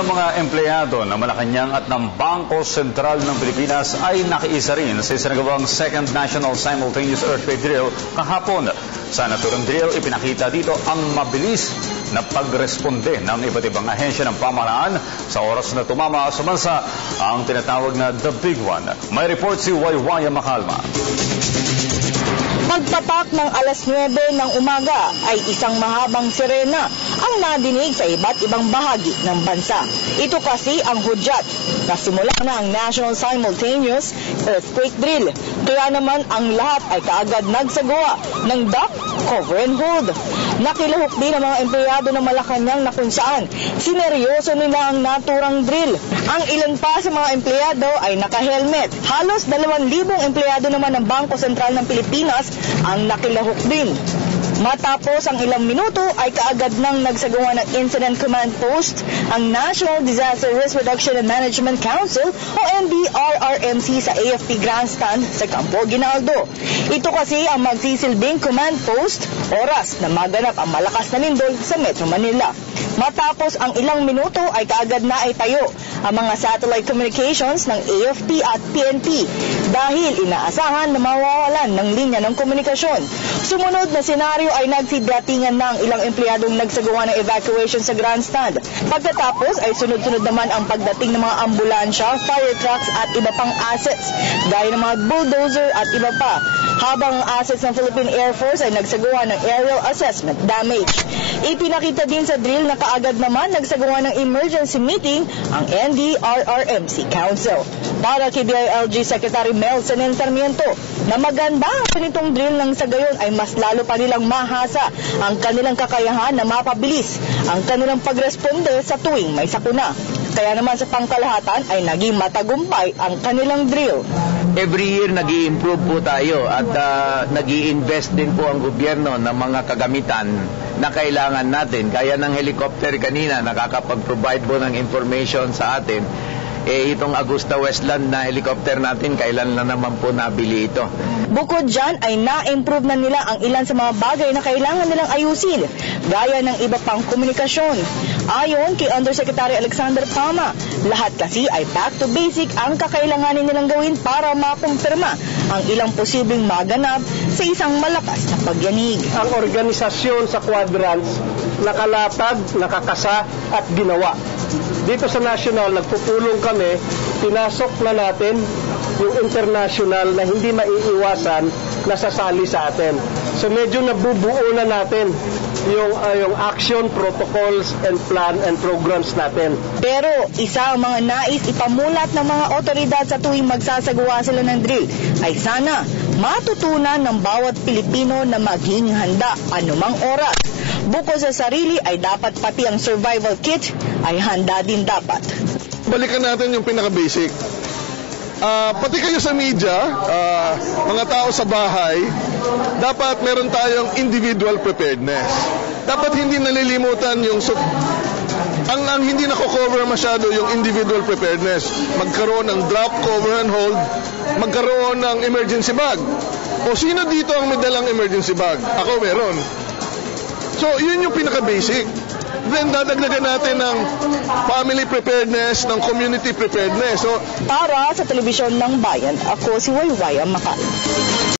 ng mga empleyado ng Malacanang at ng Bangko Sentral ng Pilipinas ay nakiisa rin sa isinagawang Second National Simultaneous Earthquake Drill kahapon. Sa naturang drill, ipinakita dito ang mabilis na pagresponde ng iba't ibang ahensya ng pamahalaan sa oras na tumama sa bansa ang tinatawag na The Big One. May report si Waywaya Makalma. Pagpatak ng alas 9 ng umaga ay isang mahabang sirena ang nadinig sa iba't ibang bahagi ng bansa. Ito kasi ang hudyat na simula na ang National Simultaneous Earthquake Drill. Kaya naman ang lahat ay kaagad nagsagawa ng duck, cover and hold. Nakilahok din ang mga empleyado ng Malacanang na kung saan sineryoso nila ang naturang drill. Ang ilan pa sa mga empleyado ay naka-helmet. Halos 2,000 empleyado naman ng Bangko Sentral ng Pilipinas ang nakilahok din. Matapos ang ilang minuto ay kaagad nang nagsagawa ng Incident Command Post ang National Disaster Risk Reduction and Management Council o NDRRMC sa AFP Grandstand sa Campo Aguinaldo. Ito kasi ang magsisilbing command post oras na maganap ang malakas na lindol sa Metro Manila. Matapos ang ilang minuto ay kaagad na itayo ang mga satellite communications ng AFP at PNP dahil inaasahan na mawawalan ng linya ng komunikasyon. Sumunod na senaryo ay nagsidatingan na ang ilang empleyadong nagsagawa ng evacuation sa grandstand. Pagkatapos ay sunod-sunod naman ang pagdating ng mga ambulansya, fire trucks at iba pang assets gaya ng mga bulldozer at iba pa. Habang ang assets ng Philippine Air Force ay nagsagawa ng aerial assessment damage. Ipinakita din sa drill na kaagad naman nagsagawa ng emergency meeting ang NDRRMC Council. Para kay DILG Secretary Melson Sarmiento na maganda ang ganitong drill ng sa gayon ay mas lalo pa nilang mahasa ang kanilang kakayahan na mapabilis ang kanilang pagresponde sa tuwing may sakuna. Kaya naman sa pangkalahatan ay naging matagumpay ang kanilang drill. Every year nag-i-improve po tayo at nag-i-invest din po ang gobyerno ng mga kagamitan na kailangan natin. Kaya ng helicopter kanina nakakapag-provide po ng information sa atin. Itong Augusta Westland na helicopter natin, kailan na naman po nabili ito. Bukod dyan ay na-improve na nila ang ilan sa mga bagay na kailangan nilang ayusin, gaya ng iba pang komunikasyon. Ayon kay Undersecretary Alexander Pama, lahat kasi ay back to basic ang kakailanganin nilang gawin para makumpirma ang ilang posibleng maganap sa isang malakas na pagyanig. Ang organisasyon sa quadrants nakalatag, nakakasa at ginawa. Dito sa national, nagpupulong kami, pinasok na natin yung international na hindi maiiwasan na sasali sa atin. So medyo nabubuo na natin yung action, protocols, and plan and programs natin. Pero isa ang mga nais ipamulat ng mga otoridad sa tuwing magsasagawa sila ng drill ay sana matutunan ng bawat Pilipino na maging handa anumang oras. Bukod sa sarili ay dapat pati ang survival kit ay handa din dapat. Balikan natin yung pinaka-basic. Pati kayo sa media, mga tao sa bahay, dapat meron tayong individual preparedness. Dapat hindi nalilimutan yung ang hindi nako-cover masyado yung individual preparedness. Magkaroon ng drop, cover and hold, magkaroon ng emergency bag. O sino dito ang may dalang emergency bag? Ako meron. So, yun yung pinaka-basic. Then, dadagdagan natin ng family preparedness, ng community preparedness. So, para sa Telebisyon ng Bayan, ako si Waywaya Makal.